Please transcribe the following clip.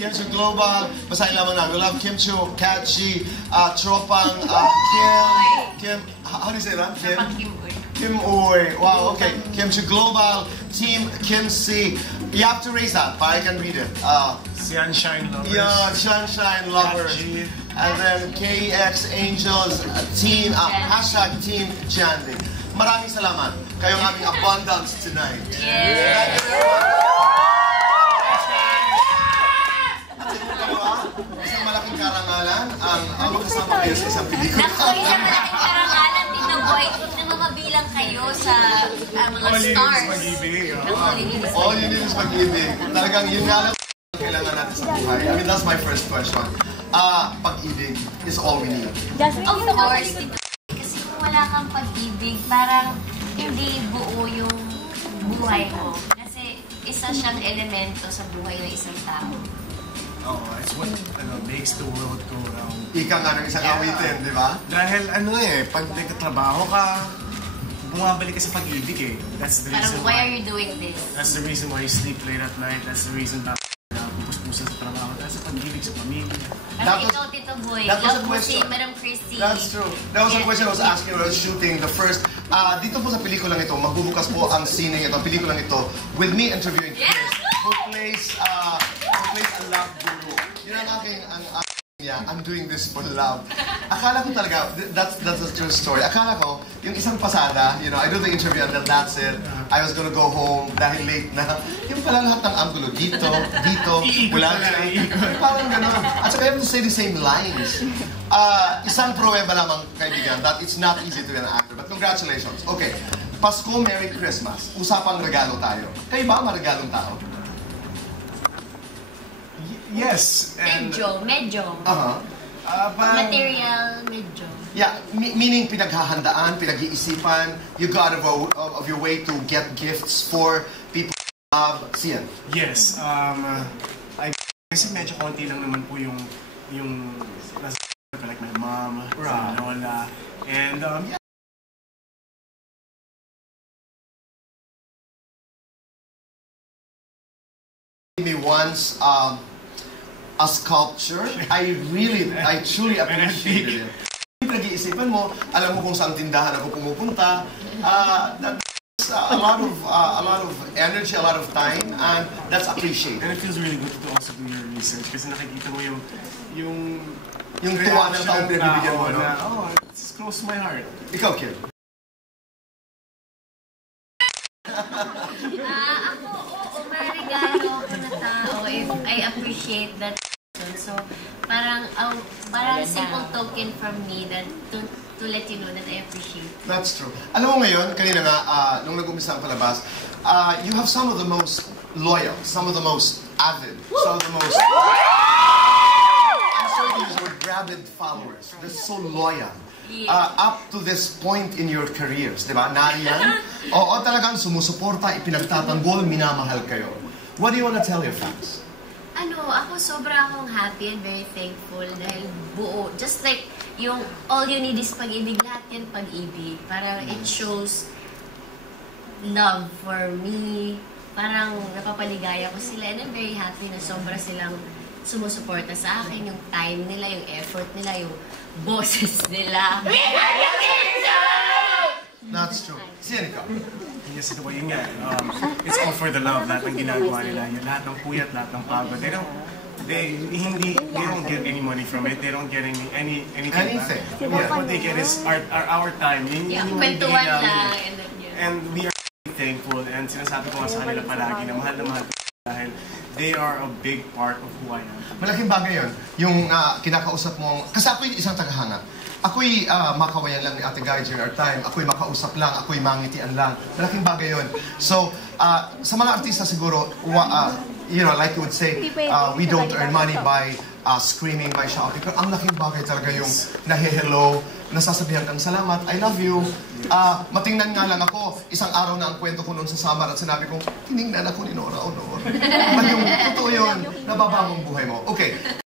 Kim Chu Global. Basahin lamang na. We love Kim Chu, Kat G, Tropang, Kim, how do you say that? Kim Uy. Wow, okay. Kim Chu Global, Team Kim C. You have to raise that, but I can read it. Sunshine Lovers. Yeah, Sunshine Lovers. And then KX Angels, Team, hashtag Team Jandy. Maraming salamat. Kayong aming abundance tonight. Yeah. Thank you very much. Isang malaking karangalan ang magkasama kayo sa isang pelikula. Naku, isang malaking karangalan, Tito Boy, na makabilang kayo sa mga stars. All you need is pag-ibig. Talagang yun nga lang kailangan natin sa buhay. I mean, that's my first question. Pag-ibig is all we need. Of course, Tito. Kasi kung wala kang pag-ibig, parang hindi buo yung buhay mo. Kasi isa siyang elemento sa buhay ng isang tao. Oh, it's what makes the world go round. Ika nga ng isang awitin, di ba? Dahil pag nagtatrabaho ka, bumabalik ka sa pag-ibig That's the reason why are you doing this? That's the reason why you sleep late at night. That's the reason na pupus-pusan sa trabaho. That's sa pag-ibig sa pamilya. Pero ikaw, Tito Boy, love mo si Madam Christy. That's true. That was a question I was asking when I was shooting the first. Dito po sa pelikulang ito, magbubukas po ang scene ito, ang pelikulang ito, with me interviewing Chris, who plays a love guru. Yun ang aking, I'm doing this for love. Akala ko talaga, that's a true story. Akala ko, yung isang pasada, I do the interview and then that's it. I was gonna go home dahil late na. Yung pala lahat ng angulo, dito, wala siya. Parang gano'n. At saka you have to say the same lines. Isang pruweba lamang, kaibigan, that it's not easy to be an actor. But congratulations. Okay, Pasko, Merry Christmas. Usapang regalo tayo. Kayo ba maregalong tao? Yes. And, medyo. Material, medyo. Yeah, meaning pinaghahandaan, pinag-iisipan, you go out of your way to get gifts for people who love. Sian? Yes. Kasi medyo konti lang naman po yung like my mom, my lola, and yeah. Me once a sculpture. I truly appreciated it. Pinag-iisipan mo, alam mo kung saan tindahan ako pumupunta. That's a lot of energy, a lot of time, and that's appreciated. And it feels really good to also do your research kasi nakikita mo yung tuwa ng taong pinabibigyan mo, no? It's close to my heart. Ikaw, Kim? Ako, marigalo ako na tao if I appreciate that. So, parang simple token from me that to let you know that I appreciate. That's true. Alam mo ngayon, kanina nga, nung nag-umpisa ang palabas, you have some of the most loyal, some of the most avid, some of the most... I'm sorry to use the word rabid followers. They're so loyal. Up to this point in your careers, di ba? Nariyan? Oo, talagang sumusuporta, ipinagtatanggol, minamahal kayo. What do you want to tell your fans? Ako sobra akong happy and very thankful dahil buo. Just like yung all you need is pag-ibig, lahat yan pag-ibig. Parang it shows love for me. Parang napapaligaya ko sila and I'm very happy na sobra silang sumusuporta sa akin. Yung time nila, yung effort nila, yung boses nila. That's true. Siya ikaw? Yes, ito ba yun nga. It's all for the love. Lahat ng ginagawa nila. Lahat ng puyat, lahat ng pagod. They don't get any money from it. They don't get anything back. What they get is our time. Kwentuhan lang. And we are thankful. And sinasabi ko nga sa kanila palagi na mahal dahil they are a big part of who I am. Malaking bagay yun. Yung kinakausap mo, kasi ako'y isang tagahanga. Ako'y makawayan lang ni Ate Guy during our time. Ako'y makausap lang, ako'y mangitian lang. Malaking bagay yun. So, sa mga artista siguro, like you would say, we don't earn money by screaming, by shouting. Pero ang laking bagay talaga yung nahe-hello, nasasabihan kang salamat, I love you. Matingnan nga lang ako, isang araw na ang kwento ko noon sa Samar at sinabi ko, tinignan ako ni Nora Honor. Yung totoo yun, nababangong buhay mo. Okay.